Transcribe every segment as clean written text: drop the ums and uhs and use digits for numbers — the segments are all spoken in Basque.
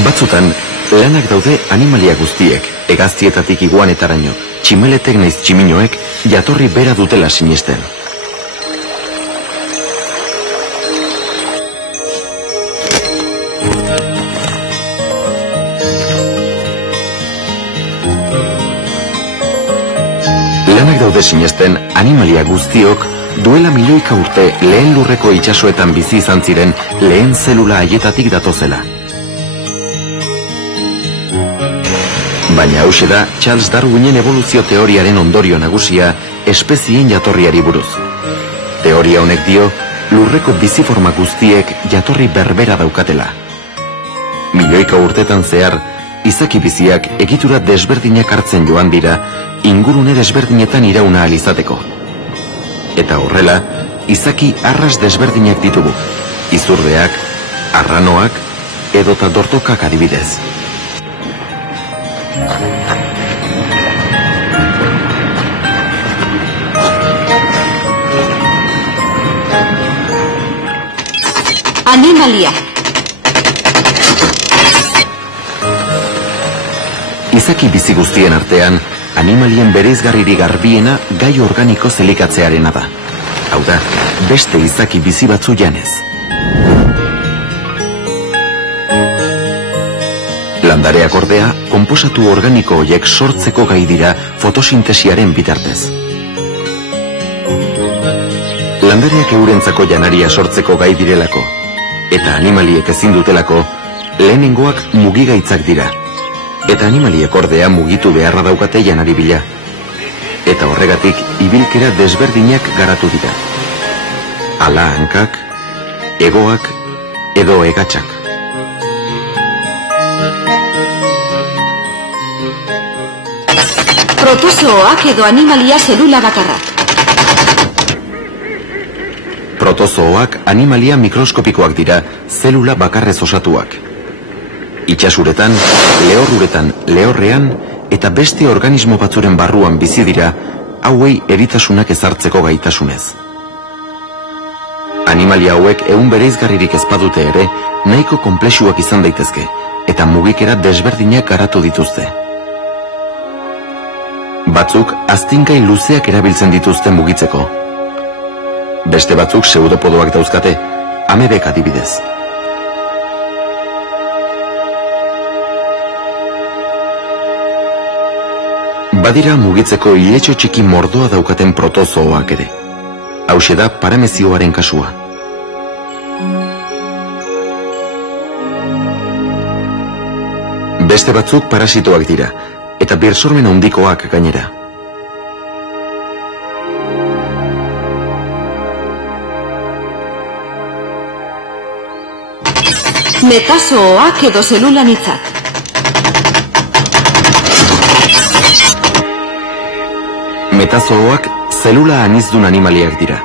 Batzutan, lanak daude animalia guztiek, hegaztietatik iguanetaraino, tximeletek naiz tximinoek, jatorri bera dutela sinesten. Lanak daude sinesten, animalia guztiok, duela milioika urte lehen lurreko itsasoetan bizi izan ziren lehen zelula haietatik datozela. Baina hauxe da Charles Darwinen evoluzio teoriaren ondorio nagusia espezien jatorriari buruz. Teoria honek dio, lurreko biziforma guztiek jatorri berbera daukatela. Milioika urtetan zehar, izaki biziak egitura desberdinak hartzen joan dira, ingurune desberdinetan irauna ahal izateko. Eta horrela, izaki arras desberdinak ditugu, izurdeak, arranoak, edota dortokak adibidez. Animalia. Izaki bizi guztien artean, animalien bereizgarririk garbiena gai organiko zelikatzearena da. Hau da, beste izaki bizi batzu janez. Landareak ordea, konposatu organiko horiek sortzeko gai dira fotosintesiaren bitartez. Landareak eurentzako janaria sortzeko gai direlako, eta animaliek ezin dutelako, lehenengoak mugigaitzak dira. Eta animaliek ordea mugitu beharra daukate janari bila. Eta horregatik ibilkera desberdinak garatu dira. Ala hankak, hegoak edo hegatsak. Protozooak edo animalia zelula bakarrak. Protozooak animalia mikroskopikoak dira, zelula bakarrez osatuak. Itsasuretan, lehorruretan, lehorrean eta beste organismo batzuren barruan bizi dira, hauei eritasunak ezartzeko gaitasunez. Animalia hauek ehun bereizgarririk ez badute ere, nahiko konplexuak izan daitezke, eta mugikera desberdinak garatu dituzte. Batzuk aztinkai luzeak erabiltzen dituzte mugitzeko. Beste batzuk pseudopodoak dauzkate, amebek adibidez. Badira mugitzeko iletxo txiki mordoa daukaten protozooak ere. Hauxe da paramezioaren kasua. Beste batzuk parasitoak dira, eta birsormen handikoak gainera. Metazooak edo zelulanitzak. Metazooak zelula anizdun animaliak dira.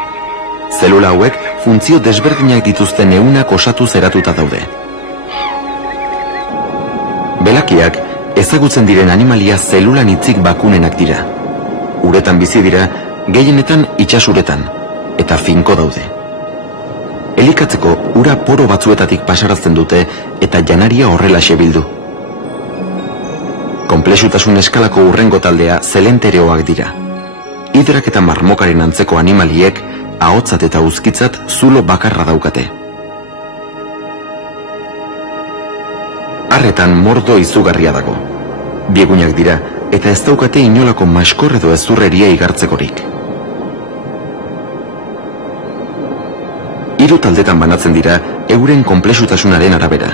Zelula hauek funtzio desberdinak dituzten ehunak osatu zeratuta daude. Belakiak ezagutzen diren animalia zelulanitzik bakunenak dira. Uretan bizi dira, gehienetan itsasuretan, eta finko daude. Elikatzeko ura poro batzuetatik pasarazten dute eta janaria horrelaxe bildu. Konplexutasun eskalako hurrengo taldea zelentereoak dira. Hidrak eta marmokaren antzeko animaliek ahotzat eta uzkitzat zulo bakarra daukate. Arretan mordo izugarria dago. Biegunak dira eta ez daukate inolako maskor edo ezurreria igartzekorik. Hiru taldetan banatzen dira euren konplexutasunaren arabera.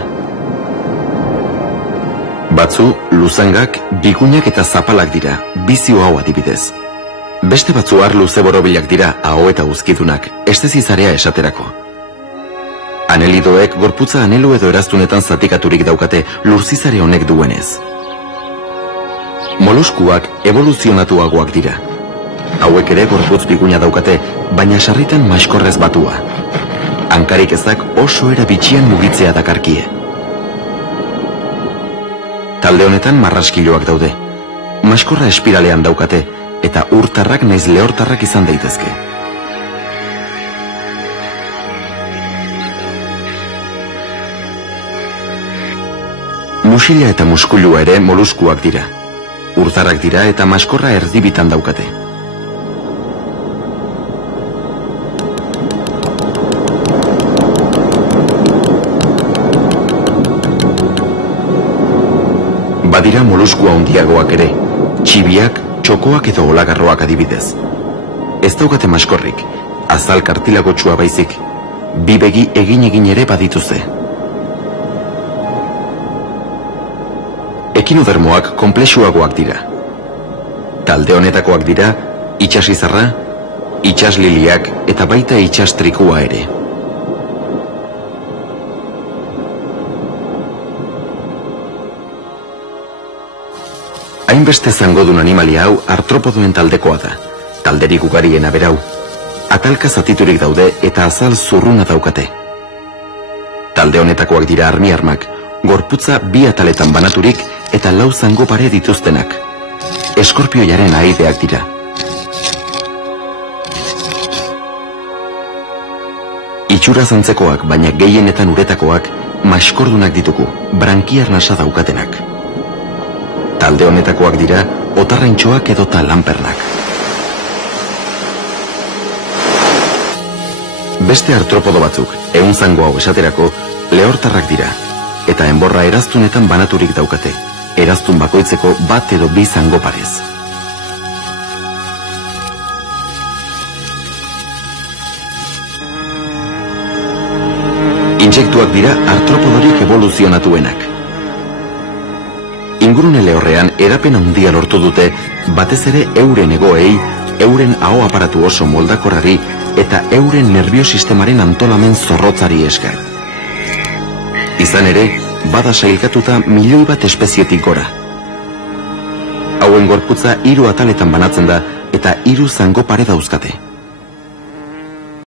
Batzu, luzangak, bigunak eta zapalak dira, bizio hau adibidez. Beste batzu har luze borobilak dira, aho eta uzkidunak, estezizarea esaterako. Anelidoek gorputza anelu edo eraztunetan zatikaturik daukate lurzizare honek duenez. Moloskuak evoluzionatuagoak dira. Hauek ere gorputz biguna daukate, baina sarritan maskorrez batua. Hankarik ezak oso era bitxian mugitzea dakarkie. Talde honetan marraskiloak daude. Maskorra espiralean daukate, eta urtarrak naiz lehortarrak izan daitezke. Musila eta muskulua ere moluskuak dira. Urtarrak dira eta maskorra erdibitan daukate. Badira moluskua handiagoak ere, txibiak, txokoak edo olagarroak adibidez. Ez daukate maskorrik, azal kartilagotsua baizik, bi begi egin ere badituze. Ekinodermoak konplexuagoak dira. Talde honetakoak dira itsasizarra, itsasliliak eta baita itsastrikua ere. Hainbeste zangodun animalia hau artropodoen taldekoa da, talderik ugariena berau. Atalka zatiturik daude eta azal zurruna daukate. Talde honetakoak dira armiarmak, gorputza bi ataletan banaturik eta lau zango pare dituztenak. Eskorpioiaren ahaideak dira. Itxura zantzekoak, baina gehienetan uretakoak, maskordunak ditugu, brankiar nasa daukatenak. Talde honetakoak dira otarraintxoak edota lanpernak. Beste artropodo batzuk, zango hau esaterako, lehortarrak dira, eta enborra eraztunetan banaturik daukate, eraztun bakoitzeko bat edo bi zango parez. Intsektuak dira artropodorik evoluzionatuenak. Ingurune lehorrean erapen handia lortu dute, batez ere euren egoei, euren aho aparatu oso moldakorrari eta euren nerbiosistemaren antolamen zorrotzari esker. Izan ere, bada sailkatuta milioi bat espezietik gora. Hauen gorputza 3 ataletan banatzen da eta 3 zango pare dauzkate.